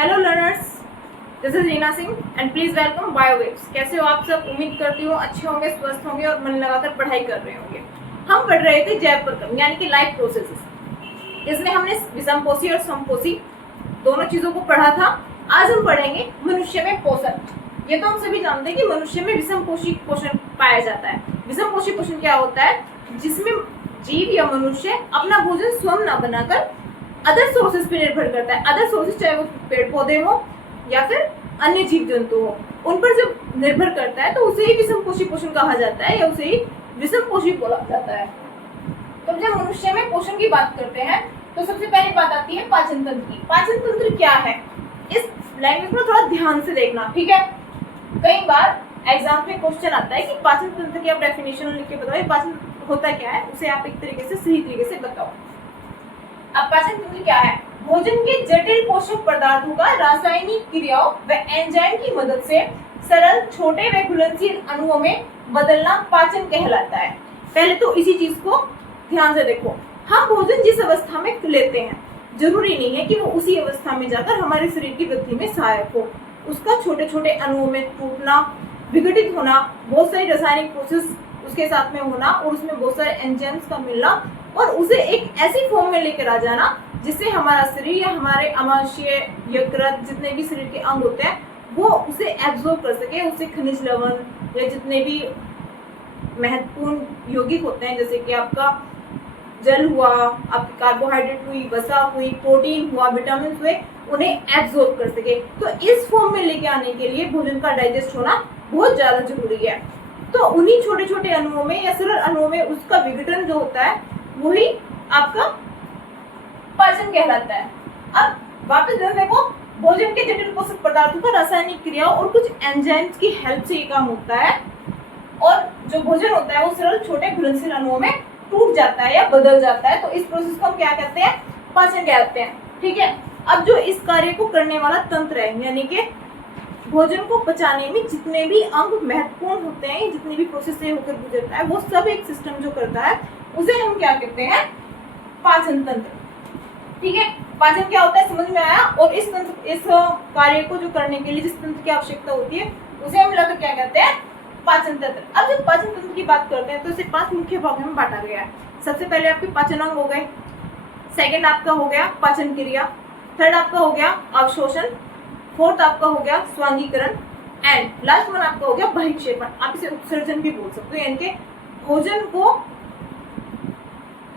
Hello learners, this is Reena Singh and please welcome Biowaves. कैसे हो आप सब? उम्मीद करती हूँ अच्छे होंगे, स्वस्थ होंगे और मन लगाकर पढ़ाई कर रहे होंगे। हम पढ़ रहे थे जैव प्रक्रम यानी कि लाइफ प्रोसेसेस। इसमें हमने विषमपोषी और समपोषी दोनों चीजों को पढ़ा था। आज हम पढ़ेंगे मनुष्य में पोषण। ये तो हम सभी जानते हैं कि मनुष्य में विषमपोषी पोषण पाया जाता है। विषमपोषी पोषण क्या होता है? जिसमें जीव या मनुष्य अपना भोजन स्वयं न बनाकर अदर सोर्सेज पे निर्भर करता है। अदर सोर्सेज चाहे वो पेड़ पौधे हो या फिर अन्य जीव जंतु हो, उन पर जब निर्भर करता है तो उसे ही विषमपोषी पोषण कहा जाता है या उसे ही विषमपोषी बोला जाता है। तो जब मनुष्य में पोषण की बात करते हैं तो सबसे पहली बात आती है पाचन तंत्र की। पाचन तंत्र क्या है? इस लैंग्वेज को थोड़ा ध्यान से देखना, ठीक है? कई बार एग्जाम में क्वेश्चन आता है कि पाचन तंत्र की आप डेफिनेशन लिख के बताओ, पाचन होता क्या है, उसे आप एक तरीके से सही तरीके से बताओ। अब पाचन तंत्र क्या है? भोजन के जटिल पोषक पदार्थों का रासायनिक क्रियाओं व एंजाइम की मदद से सरल छोटे व घुलनशील अणुओं में बदलना पाचन कहलाता है। पहले तो इसी चीज को ध्यान से देखो। हम भोजन जिस अवस्था में लेते हैं जरूरी नहीं है कि वो उसी अवस्था में जाकर हमारे शरीर की वृद्धि में सहायक हो। उसका छोटे छोटे अणुओं में टूटना, विघटित होना, बहुत सारी रासायनिक प्रोसेस उसके साथ में होना और उसमें बहुत सारे एंजाइम्स का मिलना और उसे एक ऐसी फॉर्म में लेकर आ जाना जिससे हमारा शरीर या हमारे आमाशय, यकृत, जितने भी शरीर के अंग होते हैं वो उसे एब्जॉर्ब कर सके। उसे खनिज लवण या जितने भी महत्वपूर्ण यौगिक होते हैं जैसे कि आपका जल हुआ, आपकी कार्बोहाइड्रेट हुई, वसा हुई, प्रोटीन हुआ, विटामिन हुए, उन्हें एब्जॉर्ब कर सके। तो इस फॉर्म में लेके आने के लिए भोजन का डाइजेस्ट होना बहुत ज्यादा जरूरी है। तो उन्हीं छोटे छोटे अणुओं में या सरल अणुओं में उसका विघटन जो होता है वही आपका पाचन कहलाता है। अब वापस देखो, भोजन के जटिल पोषक पदार्थों का रासायनिक क्रिया और कुछ एंजाइम्स की हेल्प से ये काम होता है और जो भोजन होता है वो सरल छोटे घुलनशील अणुओं में टूट जाता है या बदल जाता है। तो इस प्रोसेस को हम क्या कहते हैं? पाचन कहते हैं, ठीक है? अब जो इस कार्य को करने वाला तंत्र है यानी कि भोजन को पचाने में जितने भी अंग महत्वपूर्ण होते हैं, जितनी भी प्रोसेस से होकर गुजरता है, वो सब एक सिस्टम जो करता है उसे हम क्या कहते हैं? पाचन तंत्र, ठीक है? पाचन क्या होता है समझ में आया? और इस कार्य को जो करने के लिए जिस तंत्र की आवश्यकता होती है उसे हम मिलाकर क्या कहते हैं? पाचन तंत्र। अब जब पाचन तंत्र की बात करते हैं तो इसे 5 मुख्य भागों में बांटा गया है। सबसे पहले आपके पाचन अंग हो गए, सेकंड आपका हो गया पाचन क्रिया, थर्ड आपका हो गया अवशोषण, फोर्थ आपका हो गया स्वांगीकरण एंड लास्ट वन आपका हो गया बहिक्षेपण। आप इसे उत्सर्जन भी बोल सकते हो, यानी कि भोजन को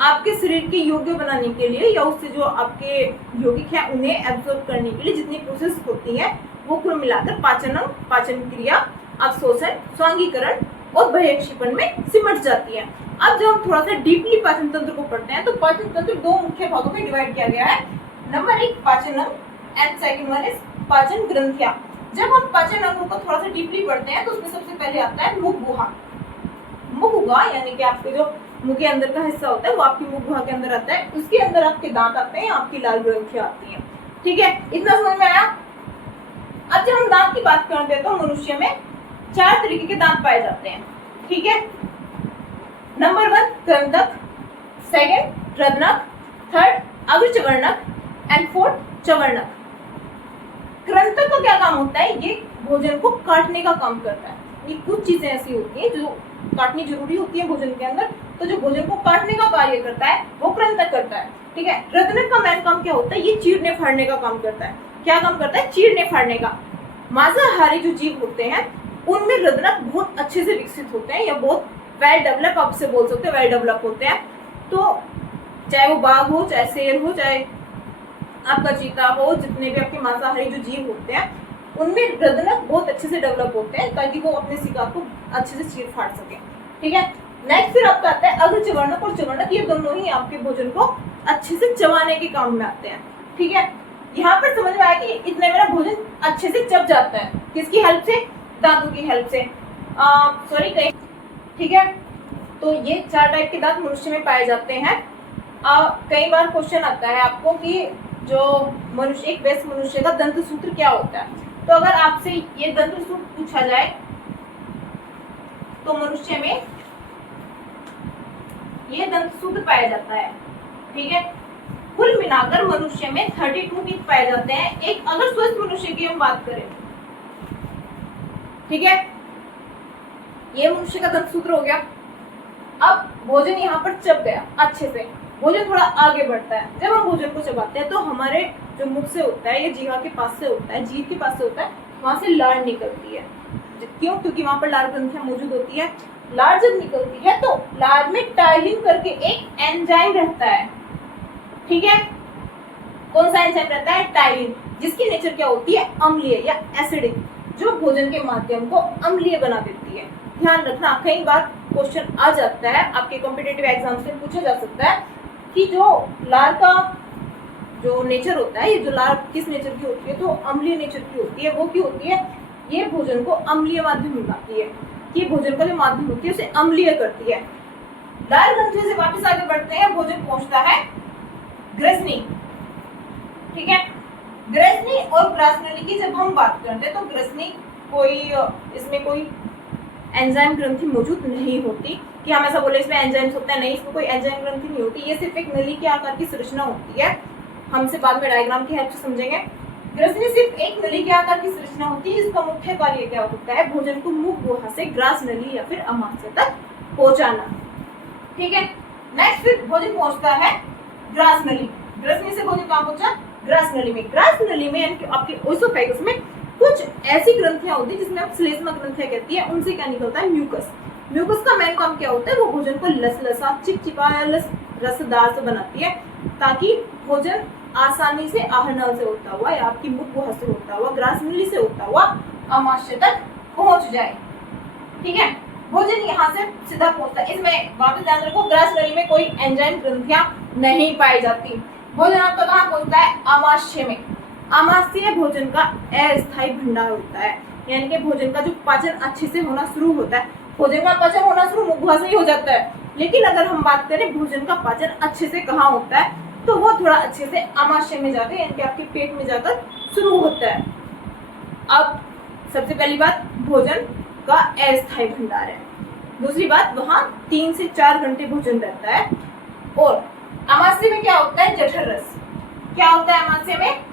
आपके शरीर के योग्य बनाने के लिए या उससे जो आपके यौगिक है उन्हें एब्जॉर्ब करने के लिए जितनी प्रोसेस होती है वो कुल मिलाकर पाचन अंग, पाचन क्रिया, अवशोषण, स्वांगीकरण और बहिक्षेपण में सिमट जाती है। अब जब हम थोड़ा सा डीपली पाचन तंत्र को पढ़ते हैं तो पाचन तंत्र 2 मुख्य भागों में डिवाइड किया गया है। नंबर 1 पाचन अंग एंड सेकंड वन इज पाचन ग्रंथियां। जब हम पाचन अंगों को थोड़ा सा डीपली पढ़ते हैं तो उसमें सबसे पहले आता है मुख गुहा। मुख गुहा यानी कि आपके जो मुंह के अंदर का हिस्सा होता है वो आपकी मुख गुहा के अंदर आता है। उसके अंदर आपके दांत आते हैं, आपकी लाल ग्रंथियां आती हैं, ठीक है? इतना समझ में आया? अब जब हम दांत की बात करते हैं तो मनुष्य में 4 तरीके के दांत पाए जाते हैं, ठीक है? नंबर 1 कृंतक, सेकंड रत्नक, थर्ड अग्रचवर्णक एंड फोर्थ चवर्णक। कृंतक का क्या काम होता है? ये भोजन को काटने का काम करता है। ये कुछ चीजें ऐसी होती हैं जो काटनी जरूरी होती है भोजन के अंदर, तो जो भोजन को काटने का कार्य करता है वो कृंतक करता है, ठीक है? रत्नक का मेन काम क्या होता है? ये चीरने फाड़ने का काम करता है। क्या काम करता है? चीरने फाड़ने का। मांसाहारी जो जीव होते हैं उनमें रत्नक बहुत अच्छे से विकसित होते हैं या बहुत वेल डेवलप, आप से बोल सकते हैं वेल डेवलप होते हैं। तो चाहे वो बाघ हो, चाहे शेर हो, चाहे आपका चीता हो, जितने भी आपके मांसाहारी जो जीव होते हैं उनमें रत्नक बहुत अच्छे से डेवलप होते हैं ताकि वो अपने शिकार को अच्छे से चीर फाड़ सके, ठीक है? नेक्स्ट फिर आपका आता है अग्रचवर्णक और चवर्णक। ये दोनों ही आपके भोजन को अच्छे से चबाने के काम में आते हैं, ठीक है? यहाँ पर समझ में आया कि इतने मेरा भोजन अच्छे से चब जाता है किसकी हेल्प से? दांतों की हेल्प से, सॉरी कहीं, ठीक है? तो ये 4 टाइप के दांत मनुष्य में पाए जाते हैं। कई बार क्वेश्चन आता है आपको कि जो मनुष्य, एक वयस्क मनुष्य का दंत सूत्र क्या होता है? तो अगर आपसे ये दंत सूत्र पूछा जाए तो मनुष्य में ये दंत सूत्र पाया जाता है, ठीक है? कुल मिलाकर मनुष्य में 32 टीथ पाए जाते हैं। एक अगर स्वस्थ मनुष्य की हम बात करें, ठीक है, ये मनुष्य का दंत सूत्र हो गया। अब भोजन यहाँ पर चब गया अच्छे से, भोजन थोड़ा आगे बढ़ता है। जब हम भोजन को चबाते हैं तो हमारे जो मुख से होता है, ये जीवा के पास से होता है, जीभ के पास से होता है, वहां से लार निकलती है। क्यों? क्योंकि वहां पर लार ग्रंथियां मौजूद होती है। लार जब निकलती है तो लार में टाइलिन करके एक एंजाइम रहता है, ठीक है। कौन सा एंजाइम रहता है? टाइलिन, जिसकी नेचर क्या होती है? अम्लीय या एसिडिक, जो भोजन के माध्यम को अम्लीय बना देती है। ध्यान रखना, कई बार क्वेश्चन आ जाता है आपके कॉम्पिटिटिव एग्जाम से पूछा जा सकता है कि जो लार का जो नेचर होता है, ये जो लार किस नेचर की होती है? तो अम्लीय नेचर की होती है। वो क्यों होती है? ये भोजन को अम्लीय माध्यम बनाती है, ये भोजन का जो माध्यम होती है उसे अम्लीय करती है। लार ग्रंथि से वापस आगे बढ़ते हैं, भोजन पहुंचता है ग्रसनी, ठीक है। ग्रसनी और ग्रासनली की जब हम बात करते हैं तो ग्रसनी कोई इसमें कोई एंजाइम ग्रंथि मौजूद नहीं होती कि हम ऐसा बोले इसमें एंजाइम्स होते हैं, नहीं, इसमें कोई एंजाइम ग्रंथि नहीं होती। ये सिर्फ एक नली के आकार की संरचना होती है, हमसे बाद में डायग्राम की हेल्प से समझेंगे। ग्रसनी सिर्फ एक नली के आकार की संरचना होती है, जिसका मुख्य कार्य क्या होता है? भोजन को मुख गुहा से ग्रास नली या फिर अमाशय तक पहुंचाना, ठीक है। नेक्स्ट फिर भोजन पहुंचता है ग्रास नली। ग्रसनी से भोजन कहाँ पहुंचा? ग्रास नली में। ग्रास नली में यानी कि आपके ओसोफेगस में कुछ ऐसी ग्रंथियां होती है जिसमें आप श्लेष्मा ग्रंथियां कहती है, उनसे क्या निकलता है? म्यूकस। म्यूकस का मेन काम क्या होता है? वो भोजन को लसलसा, चिपचिपा या रसदार से बनाती है, ताकि भोजन आसानी से आहनल से होता हुआ या आपकी मुख गुहा से होता हुआ, ग्रास नली से होता हुआ अमाशय तक पहुंच जाए, ठीक है। भोजन यहाँ से सीधा पहुंचता है। इसमें वापस ध्यान रखो, ग्रास नली में कोई एंजाइम ग्रंथियां नहीं पाई जाती। भोजन आपका कहाँ पहुंचता है? आमाशय में। आमाशय भोजन का अस्थायी भंडार होता है, यानी कि भोजन का जो पाचन अच्छे से होना शुरू होता है। भोजन का पाचन होना शुरू मुख गुहा से ही हो जाता है, लेकिन अगर हम बात करें भोजन का पाचन अच्छे से कहाँ होता है, तो वो थोड़ा अच्छे से आमाशय में जाकर यानी कि आपके पेट में जाकर शुरू होता है। अब सबसे पहली बात, भोजन का अस्थायी भंडार है। दूसरी बात, वहां 3 से 4 घंटे भोजन रहता है। और अमाशय में क्या होता है? जठर रस। क्या होता है अमाशय में?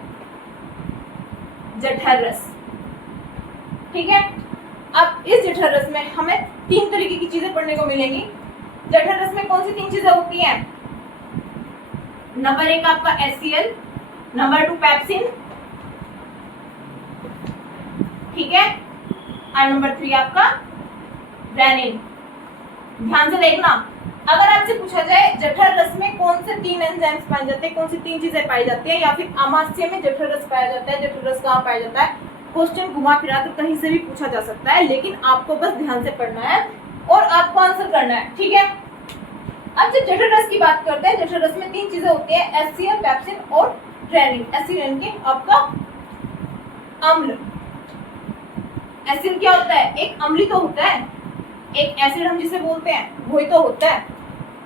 जठर रस, ठीक है। अब इस जठर रस में हमें 3 तरीके की चीजें पढ़ने को मिलेंगी। जठर रस में कौन सी 3 चीजें होती हैं? नंबर 1 आपका HCl, नंबर 2 पेप्सिन, ठीक है, और नंबर 3 आपका रेनिन। ध्यान से देखना, अगर आपसे पूछा जाए जठर रस में कौन से 3 एंजाइम्स पाए जाते हैं, कौन सी 3 चीजें पाई जाती है, या फिर अमाशय में जठर रस पाया जाता है, जठर रस कहाँ पाया जाता है, क्वेश्चन घुमा फिरा कर कहीं से भी पूछा जा सकता है, लेकिन आपको बस ध्यान से पढ़ना है और आपको आंसर करना है, ठीक है। अब जब जठर रस की बात करते हैं, जठर रस में 3 चीजें होती है, HCl, पेप्सिन और रेनिन। HCl के आपका अम्ल। HCl क्या होता है? एक अम्ली तो होता है, एक एसिड हम जिसे बोलते हैं वही तो होता है।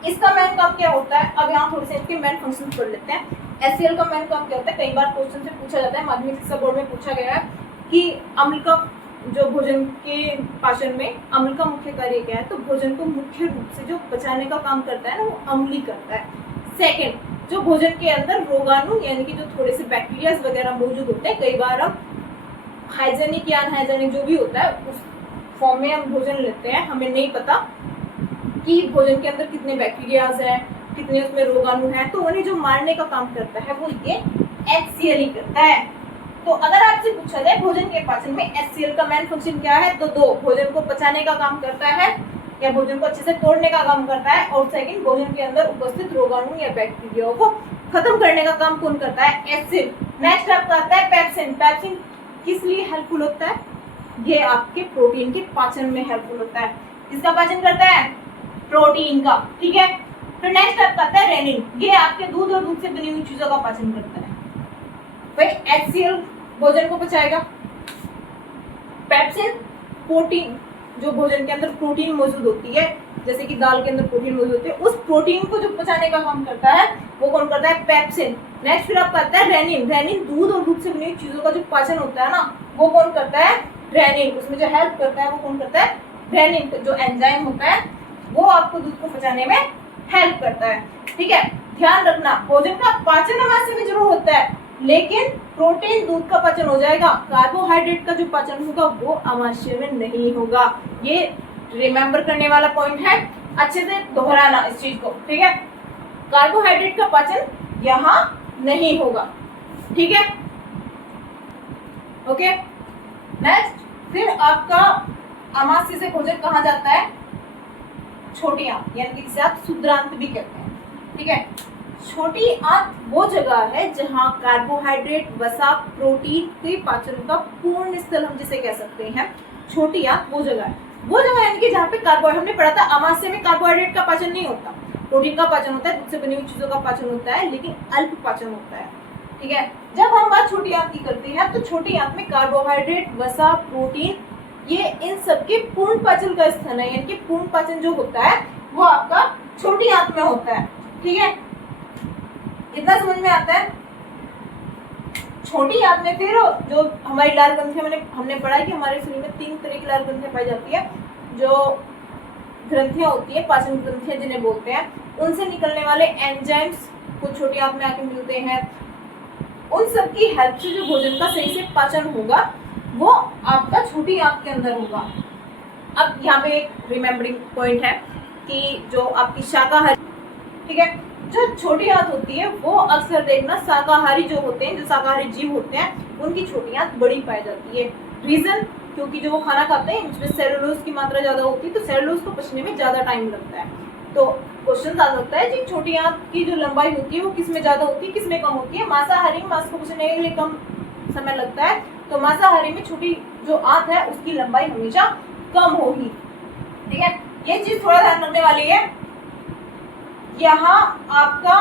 इसका मेन काम क्या होता है? अब यहाँ थोड़े से इसके मेन फंक्शन पढ़ लेते हैं। HCl का मेन काम क्या होता है? कई बार क्वेश्चन से पूछा जाता है, माध्यमिक शिक्षा बोर्ड में पूछा गया है कि अम्ल का जो भोजन के पाचन में अम्ल का मुख्य कार्य क्या है? तो भोजन को मुख्य रूप से जो पचाने का काम करता है ना, वो अम्ली करता है। सेकेंड, जो भोजन के अंदर रोगाणु यानी कि जो थोड़े से बैक्टीरिया वगैरह मौजूद होते हैं, कई बार हम हाइजेनिक या अनहाइजेनिक जो भी होता है उस फॉर्म में हम भोजन लेते हैं, हमें नहीं पता कि भोजन के अंदर कितने बैक्टीरियाज हैं, कितने उसमें रोगाणु हैं, तो उन्हें जो मारने का काम करता है वो ये HCl ही करता है। तो अगर आपसे पूछा जाए भोजन के पाचन में HCl का मेन फंक्शन क्या है, तो 2, भोजन को पचाने का काम करता है या भोजन को अच्छे से तोड़ने का काम करता है, और सेकंड, भोजन के अंदर उपस्थित रोगाणु या बैक्टीरिया को खत्म करने का काम कौन करता है? HCl। नेक्स्ट आपका आता है पेप्सिन। पेप्सिन किस लिए हेल्पफुल होता है? ये आपके प्रोटीन के पाचन में हेल्पफुल होता है। किसका पाचन करता है? प्रोटीन का, ठीक है। फिर नेक्स्ट आपका आता है रेनिन, ये आपके दूध और दूध से बनी हुई चीजों का पाचन करता है। भाई HCl भोजन को पचाएगा, पेप्सिन प्रोटीन, जो भोजन के अंदर प्रोटीन मौजूद होती है, जैसे कि दाल के अंदर प्रोटीन मौजूद होती है, उस प्रोटीन को जो पचाने का काम करता है वो कौन करता है? पेप्सिन। नेक्स्ट फिर आपका आता है रेनिन। रेनिन दूध और दूध से बनी हुई चीजों का जो पाचन होता है ना, वो कौन करता है? रेनिन। उसमें जो हेल्प करता है वो कौन करता है? रेनिन। जो एंजाइम होता है वो आपको दूध को पचाने में हेल्प करता है, ठीक है। ध्यान रखना, भोजन का पाचन अमाशय में जरूर होता है, लेकिन प्रोटीन दूध का पाचन हो जाएगा, कार्बोहाइड्रेट का जो पाचन होगा वो अमाशय में नहीं होगा। ये रिमेम्बर करने वाला पॉइंट है, अच्छे से दोहराना इस चीज को, ठीक है। कार्बोहाइड्रेट का पाचन यहाँ नहीं होगा, ठीक है, ओके। नेक्स्ट, फिर आपका अमाशय से भोजन कहाँ जाता है? छोटी आंत, यानी कि जिसे आप क्षुद्रांत भी कहते हैं, ठीक है। छोटी आंत वो जगह है जहां कार्बोहाइड्रेट, वसा, प्रोटीन के पाचन का पूर्ण स्थल हम जिसे कह सकते हैं, छोटी आंत वो जगह है। वो जगह यानी कि जहाँ पे कार्बोहाइड्रेट, हमने पढ़ा था अमाशय में कार्बोहाइड्रेट का पाचन नहीं होता, प्रोटीन का पाचन होता है, दूध से बनी हुई चीजों का पाचन होता है, लेकिन अल्प पाचन होता है, ठीक है। जब हम बात छोटी आंत की करते हैं तो छोटी आंत में कार्बोहाइड्रेट, वसा, प्रोटीन, ये इन सबके पूर्ण पाचन का स्थान है, यानी कि पूर्ण पाचन जो होता है वो आपका छोटी आंत में होता है, ठीक है। इतना समझ में आता है। छोटी आंत में फिर जो हमारी लाल ग्रंथियां, हमने पढ़ा है कि हमारे शरीर में 3 तरह की लाल ग्रंथियां पाई जाती है। जो ग्रंथियां होती है, पाचन ग्रंथियां जिन्हें बोलते हैं, उनसे निकलने वाले एंजाइम्स कुछ छोटी आंत में आके मिलते हैं। उन सब की हेल्प से जो भोजन का सही से पाचन होगा वो आपका छोटी आंत के अंदर होगा। अब यहाँ पे एक रिमेम्बरिंग पॉइंट है कि जो आपकी शाकाहारी, ठीक है, जो छोटी आंत होती है वो अक्सर देखना शाकाहारी जो होते हैं, जो शाकाहारी जीव होते हैं, उनकी छोटी आंत बड़ी पाई जाती है। रीजन, क्योंकि जो वो खाना खाते हैं उसमें सेलुलोज की मात्रा ज्यादा होती है, तो सेलुलोज को पचने में ज्यादा टाइम लगता है। तो क्वेश्चन आ सकता है कि छोटी आंत की जो लंबाई होती है वो किस में ज्यादा होती है, किस में कम होती है? मांसाहारी में मांस को पचने के लिए कम समय लगता है, तो मांसाहारी में छोटी जो आंत है उसकी लंबाई हमेशा कम होगी, ठीक है। ये चीज थोड़ा ध्यान रखने वाली है। यहाँ आपका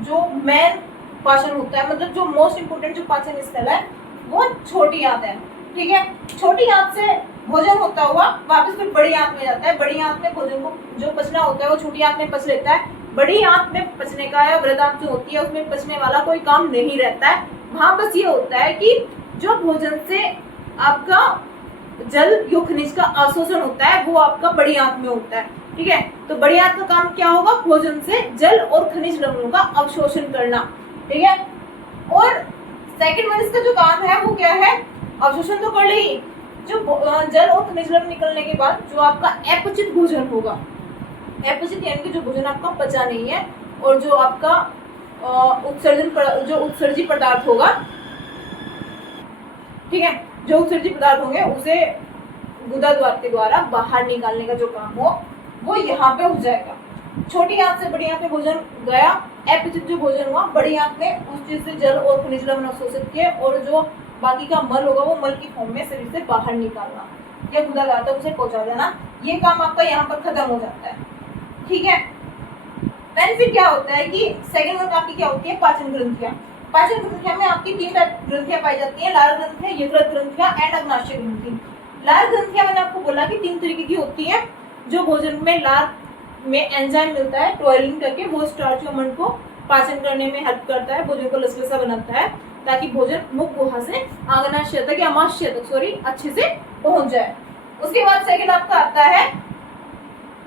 जो मेन पाचन होता है, मतलब जो मोस्ट इम्पोर्टेंट जो पाचन स्थल है वो छोटी आंत है, ठीक है। छोटी आंत से भोजन होता हुआ वापस फिर बड़ी आंत में जाता है। बड़ी आंत में भोजन को जो पचना होता है वो छोटी आंत में पच लेता है। बड़ी आंत में पचने का या वृहद आंत जो होती है उसमें पचने वाला कोई काम नहीं रहता है। वहां बस ये होता है कि जो भोजन से आपका जल युक्त खनिज का अवशोषण होता है वो आपका बड़ी आंत में होता है, ठीक है। तो बड़ी आंत का काम क्या होगा? भोजन से जल और खनिज लवणों का अवशोषण करना, ठीक है। और सेकंड वन इसका जो काम है वो क्या है? अवशोषण तो कर ली, जो जल और खनिज लवण निकलने के बाद जो आपका अपचित भोजन होगा, अपचित यानी कि जो भोजन आपका पचा नहीं है और जो आपका उत्सर्जित पदार्थ होगा, ठीक है, जो उत्सर्जित पदार्थ होंगे उसे गुदा द्वार के द्वारा बाहर निकालने का जो काम हो वो यहाँ पे हो जाएगा। छोटी आंत से बड़ी आंत में भोजन गया, अपचित जो भोजन हुआ बड़ी आंत में उस चीज से जल और खनिज लवण अवशोषित किए और जो बाकी का मल होगा वो मल की फॉर्म में शरीर से बाहर निकालना या गुदा द्वार तक उसे पहुंचा देना, ये काम आपका यहाँ पर खत्म हो जाता है, ठीक है। देन फिर क्या होता है कि सेकंड वन आपकी क्या होती है? पाचन ग्रंथियां। पाचन ग्रंथियां में आपकी 3 ग्रंथियां पाई जाती हैं, लाल ग्रंथियां, यकृत ग्रंथियां एंड अग्नाशय ग्रंथि। लाल ग्रंथियां मैंने आपको बोला कि 3 तरीके की होती है। जो भोजन में लाल में एंजाइम मिलता है टॉयलिन करके, वो स्टार्च अमन को पाचन करने में हेल्प करता है, भोजन को लसलसा बनाता है ताकि भोजन मुख गुहा से आग्नाशय तक या अमाशय तक अच्छे से पहुंच जाए। उसके बाद सेकंड आपका आता है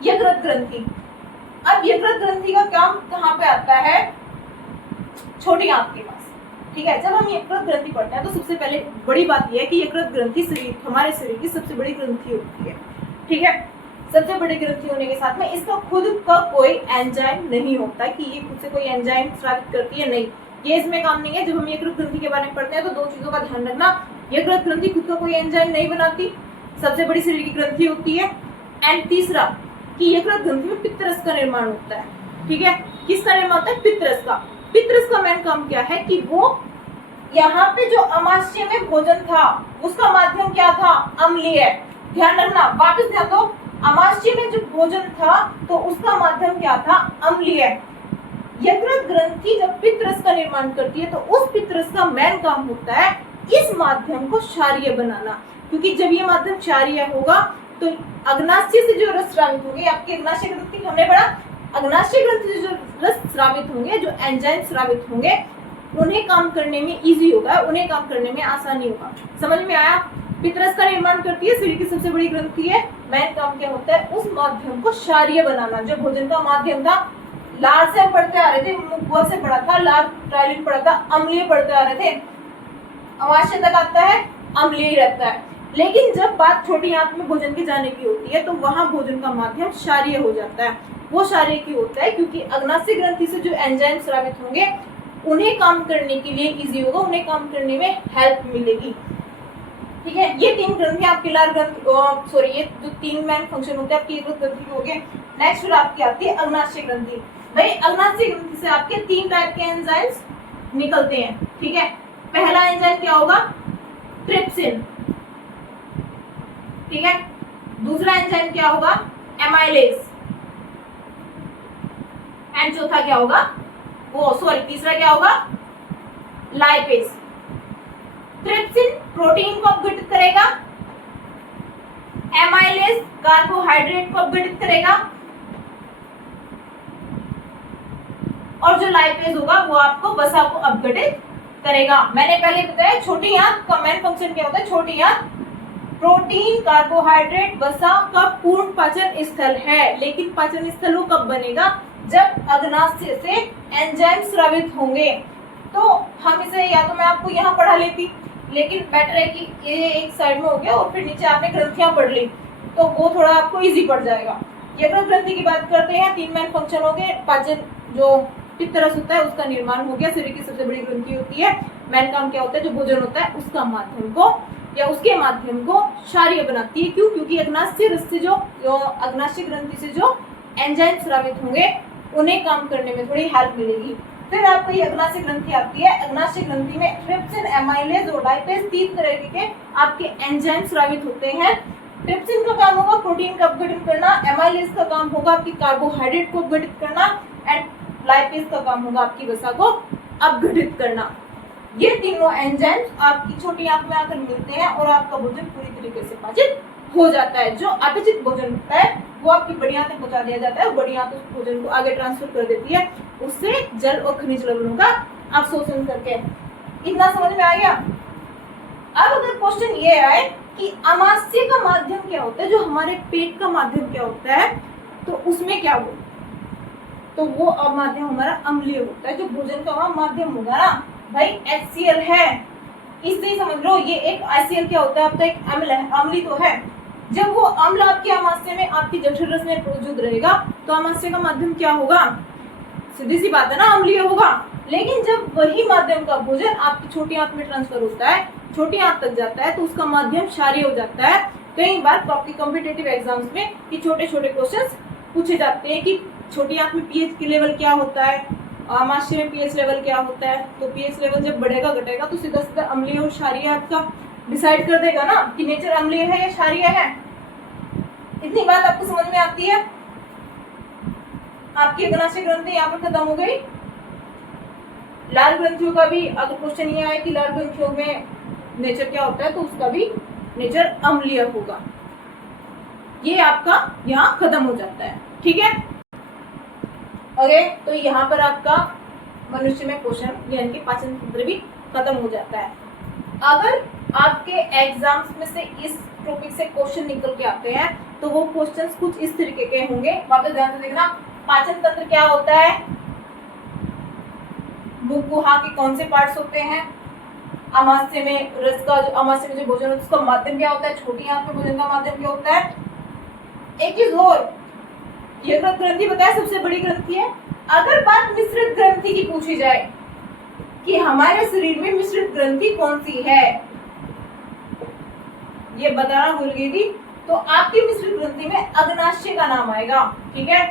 यकृत ग्रंथि। अब यकृत ग्रंथि का काम कहाँ पे आता है? छोटी आंत के पास, ठीक है। जब हम यकृत ग्रंथि पढ़ते हैं तो सबसे पहले बड़ी बात यह है कि यकृत ग्रंथि हमारे शरीर की सबसे बड़ी ग्रंथि होती है, ठीक है। सबसे बड़ी ग्रंथि होने के साथ में इसका खुद का कोई एंजाइम नहीं होता कि ये खुद से कोई एंजाइम स्रावित करती है, नहीं, ये इसमें काम नहीं है। जब हम यकृत ग्रंथि के बारे में पढ़ते हैं तो 2 चीजों का ध्यान रखना, यकृत ग्रंथि खुद का कोई एंजाइम नहीं बनाती, सबसे बड़ी शरीर की ग्रंथि होती है। एंड तीसरा कि यकृत ग्रंथि में पित्तरस का निर्माण होता है, ठीक है। किसका निर्माण होता है? पित्तरस का। पित्तरस का मेन काम क्या है कि वो यहाँ पे जो अमाशय में भोजन था उसका माध्यम क्या था? अम्लीय। ध्यान रखना, वापस ध्यान दो, अमाशय में जो भोजन था तो उसका माध्यम क्या था? अम्लीय। यकृत ग्रंथि जब पित्तरस का निर्माण करती है तो उस पित्तरस का मेन काम होता है इस माध्यम को क्षारीय बनाना, क्योंकि जब ये माध्यम क्षारीय होगा तो अग्नाशय से जो रस स्रावित होंगे, आपके अग्नाशय ग्रंथि हमने पढ़ा, अग्नाशय ग्रंथि से जो रस स्रावित होंगे, जो एंजाइम स्रावित होंगे, उन्हें काम करने में इजी होगा, उन्हें काम करने में आसानी होगा। समझ में आया? पित्तरस का निर्माण करती है, शरीर की सबसे बड़ी ग्रंथि है, मेन काम क्या होता है? उस माध्यम को क्षारीय बनाना। जो भोजन का माध्यम था लार से हम पढ़ते आ रहे थे, मुखवा से पढ़ा था, लार ट्राइलिन पढ़ा था, अम्लीय पढ़ते आ रहे थे, अमाशय तक आता है अम्लीय ही रहता है। लेकिन जब बात छोटी आंत में भोजन के जाने की होती है तो वहां भोजन का माध्यम क्षारीय हो जाता है। वो क्षारीय क्यों होता है? क्योंकि अग्नाशय ग्रंथि से जो एंजाइम स्रावित होंगे उन्हें काम करने के लिए इजी होगा, उन्हें काम करने में हेल्प मिलेगी। ठीक है, ये 3 ग्रंथि आपकी लार ग्रंथि, सॉरी ये जो 3 मेन फंक्शन होते हैं आपकी ग्रंथि हो गए। नेक्स्ट फिर आपकी आती है अग्नाशय ग्रंथि। भाई अग्नाशय ग्रंथि से आपके 3 टाइप के एंजाइम्स निकलते हैं। ठीक है, पहला एंजाइम क्या होगा? ट्रिप्सिन। ठीक है, दूसरा एंजाइम क्या होगा? एमाइलेज। एंड चौथा क्या होगा? तीसरा क्या होगा? लाइपेज। ट्रिप्सिन प्रोटीन को अपघटित करेगा, एमाइलेज कार्बोहाइड्रेट को अपघटित करेगा, और जो लाइपेज होगा वो आपको वसा को अपघटित करेगा। मैंने पहले बताया छोटी आंत का मेन फंक्शन क्या होता है? छोटी आंत प्रोटीन, कार्बोहाइड्रेट, वसा का पूर्ण पाचन स्थल है। लेकिन पाचन स्थल वो कब बनेगा? जब अग्नाशय से एंजाइम स्रावित होंगे। तो हम इसे या तो मैं आपको यहाँ पढ़ा लेती, लेकिन बेटर है कि ये एक साइड में हो गया और फिर नीचे आपने ग्रंथियां पढ़ ली तो वो थोड़ा आपको इजी पड़ जाएगा। यकृत ग्रंथि की बात करते हैं, 3 मेन फंक्शन हो गए। पाचन जो पित्त रस होता है उसका निर्माण हो गया, शरीर की सबसे बड़ी ग्रंथि होती है। मेन काम क्या होता है? जो भोजन होता है उसका माध्यम को या उसके माध्यम को क्षारीय बनाती है। क्यों? क्योंकि अग्नाशय रस से जो अग्नाशय ग्रंथि से जो एंजाइम स्रावित होंगे उन्हें काम करने में थोड़ी हेल्प मिलेगी। फिर आपको ये अग्नाशय ग्रंथि आती है। अग्नाशय ग्रंथि में ट्रिप्सिन, एमाइलेज और लाइपेज 3 तरह के आपके एंजाइम स्रावित होते हैं। ट्रिप्सिन का काम होगा प्रोटीन का अपघटन करना, एमाइलेज का काम होगा आपकी कार्बोहाइड्रेट को अपघटित करना, एंड लाइपेज का काम होगा आपकी वसा को अपघटित करना। ये तीनों एंजाइम्स आपकी छोटी आंत में आकर मिलते हैं और आपका भोजन पूरी तरीके से पाचित हो जाता है। जो अपचित भोजन होता है वो आपकी बड़ी आंत तक पहुंचा दिया जाता है, बड़ी आंत उस भोजन को आगे ट्रांसफर कर देती है, उससे जल और खनिज लवणों का अवशोषण करके। इतना समझ में आ गया? अब अगर क्वेश्चन ये आए कि अमाशय का माध्यम क्या होता है, जो हमारे पेट का माध्यम क्या होता है, तो उसमें क्या हो? तो वो माध्यम हमारा अम्लीय होता है। जो भोजन का माध्यम होगा ना भाई HCl है, इससे ही समझ लो। ये एक HCl क्या होता है? आपका एक अम्ल है, अम्ली तो है। जब वो अम्ल आपके अमाशय में आपकी जठर रस में मौजूद रहेगा तो अमाशय का माध्यम क्या होगा? सीधी सी बात है ना, अम्लीय होगा। लेकिन जब वही माध्यम का भोजन आपकी छोटी आंत में ट्रांसफर होता है, छोटी आंत तक जाता है, तो उसका माध्यम क्षारीय हो जाता है। कई बार आपकी कॉम्पिटिटिव एग्जाम्स में ये छोटे छोटे क्वेश्चंस पूछे जाते हैं कि छोटी आंत में पीएच की लेवल क्या होता है, अमाशय में पीएच लेवल क्या होता है। तो पीएच लेवल जब बढ़ेगा घटेगा तो सीधा सीधा अम्लीय और क्षारीय आपका डिसाइड कर देगा ना कि नेचर अम्लीय है या क्षारीय है। इतनी बात आपको समझ में आती है? आपकी अग्नाशय ग्रंथि यहाँ पर खत्म हो गई। लार ग्रंथियों का भी अगर क्वेश्चन ये आए कि लार ग्रंथियों में नेचर क्या होता है तो उसका भी नेचर अम्लीय होगा। ये आपका यहाँ खत्म हो जाता है। ठीक है, ओके। तो यहाँ पर आपका मनुष्य में पोषण यानी कि पाचन तंत्र भी खत्म हो जाता है। अगर आपके एग्जाम्स में से इस टॉपिक से क्वेश्चन निकल के आते हैं तो वो क्वेश्चंस कुछ इस तरीके के होंगे। वापस ध्यान से देखना, पाचन तंत्र क्या होता है, मुख गुहा के कौन से पार्ट्स होते हैं, अमाशय में रस का जो अमाशय में जो भोजन होता है उसका माध्यम क्या होता है, छोटी आंत में भोजन का माध्यम क्या होता है। एक चीज और, यकृत ग्रंथि बताया सबसे बड़ी ग्रंथि है। अगर बात मिश्रित ग्रंथि की पूछी जाए कि हमारे शरीर में मिश्रित ग्रंथि कौन सी है, ये बताना भूल गई थी, तो आपकी मिश्रित ग्रंथि में अग्नाशय का नाम आएगा। ठीक है,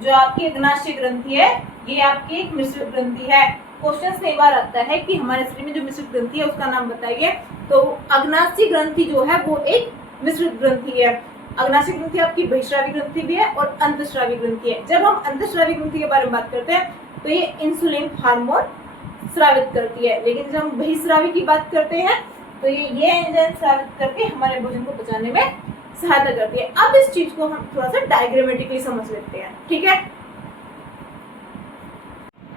जो आपकी अग्नाशय ग्रंथि है ये आपकी एक मिश्रित ग्रंथि है। क्वेश्चन कई बार आता है कि हमारे शरीर में जो मिश्रित ग्रंथि है उसका नाम बताइए, तो अग्नाशय ग्रंथि जो है वो एक मिश्रित ग्रंथि है। अग्नाशय ग्रंथि आपकी बहिस्रावी ग्रंथि भी है और अंतःस्रावी ग्रंथि है। जब हम अंतःस्रावी ग्रंथि के बारे में बात करते हैं तो ये इंसुलिन हार्मोन स्रावित करती है, लेकिन जब हम बहिस्रावी की बात करते हैं तो ये एंजाइम स्रावित करके हमारे भोजन को पचाने में सहायता करती है। अब इस चीज को हम थोड़ा सा डायग्रामेटिकली समझ लेते हैं। ठीक है,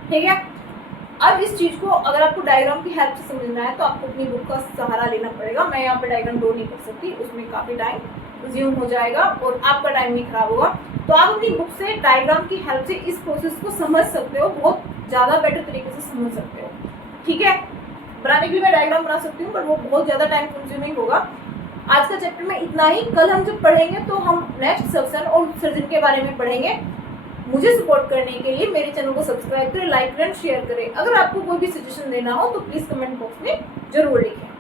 ठीक है। अब इस चीज को अगर आपको डायग्राम की हेल्प से समझना है तो आपको अपनी बुक का सहारा लेना पड़ेगा। मैं यहाँ पे डायग्राम ड्रॉ नहीं कर सकती, उसमें काफी टाइम रिज्यूम हो जाएगा और आपका टाइम नहीं खराब होगा। तो आप अपनी बुक से डायग्राम की हेल्प से इस प्रोसेस को समझ सकते हो, बहुत ज़्यादा बेटर तरीके से समझ सकते हो। ठीक है, बनाने के लिए मैं डायग्राम बना सकती हूँ, पर वो बहुत ज़्यादा टाइम कंज्यूमिंग होगा। आज का चैप्टर में इतना ही। कल हम जब पढ़ेंगे तो हम नेक्स्ट सक्शन और उत्सर्जन के बारे में पढ़ेंगे। मुझे सपोर्ट करने के लिए मेरे चैनल को सब्सक्राइब करें, लाइक करें, शेयर करें। अगर आपको कोई भी सजेशन देना हो तो प्लीज़ कमेंट बॉक्स में जरूर लिखें।